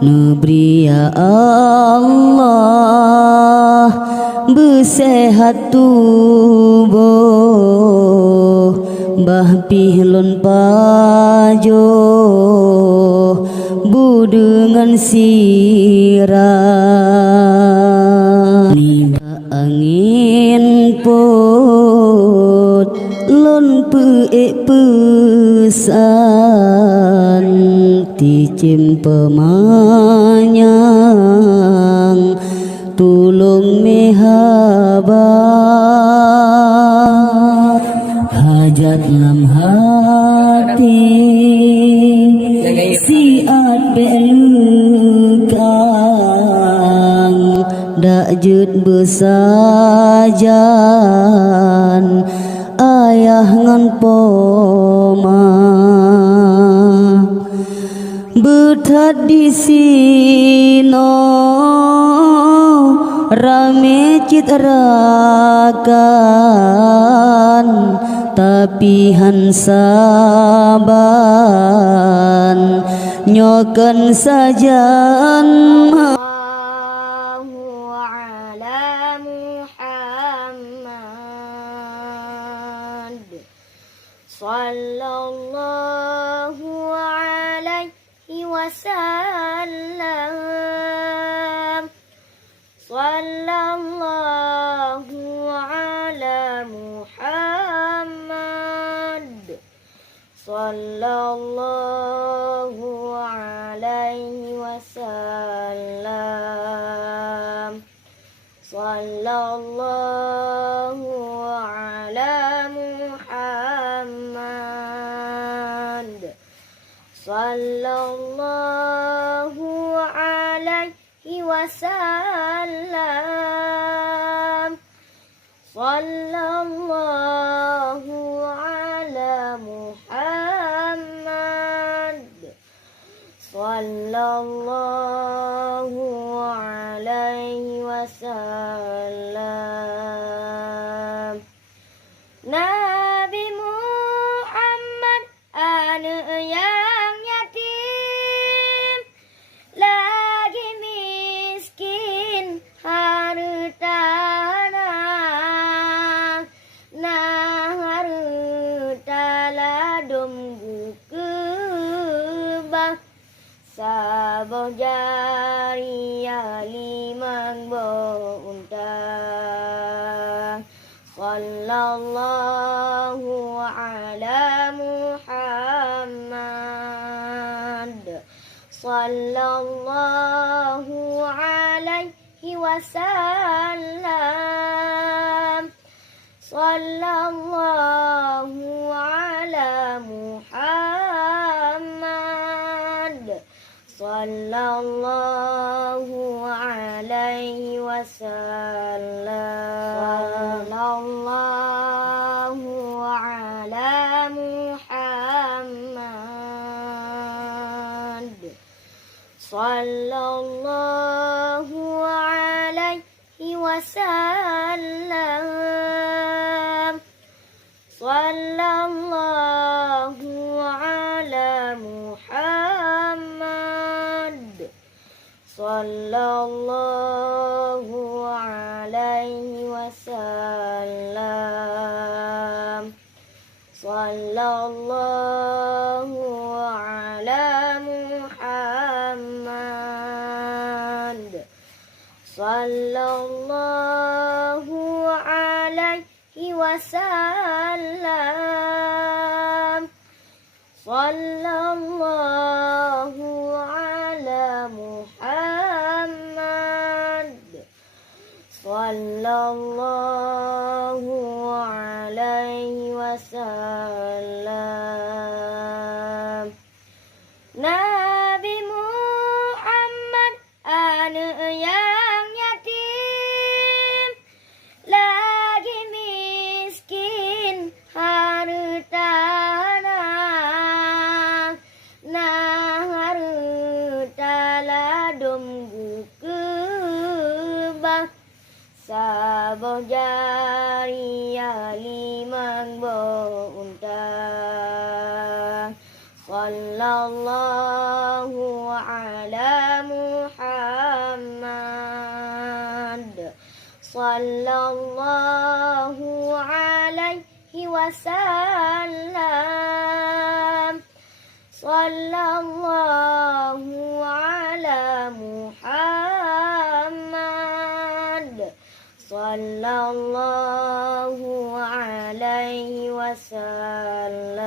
Neberi ya Allah bersehat tubuh bah pihlun pajo bu dengan sirah niba angin pot lon pesan ticim pemanyang tulung mehabat hajat lam hati siat belukang dak jut besajan ayah ngan poma betat di sino rame citrakan tapi hansaban nyoken sajan sallallahu alaihi wasallam sallallahu ala Muhammad sallallahu alaihi wasallam sallallahu ala Muhammad sallallahu alaihi wasallam sallallahu ala Muhammad sallallahu alaihi wasallam Nabi Muhammad anak yang yatim lagi miskin hartana nah harta ladum gukebah saboh jariah limang bontang sallallahu ala Muhammad sallallahu alaihi wasallam sallallahu ala Muhammad sallallahu alaihi wasallam sallallahu ala Muhammad sallallahu alaihi wasallam sallallahu ala Muhammad sallallahu alaihi wasallam sallallahu ala Muhammad sallallahu alaihi wasallam sallallahu ala Muhammad sallallahu alaihi wasallam Nabi Muhammad anak yang yatim lagi miskin hartana nah harta ladum gukebah saboh jariah limang bontang sallallahu على محمد صلى الله عليه وسلم صلى الله على محمد صلى الله عليه وسلم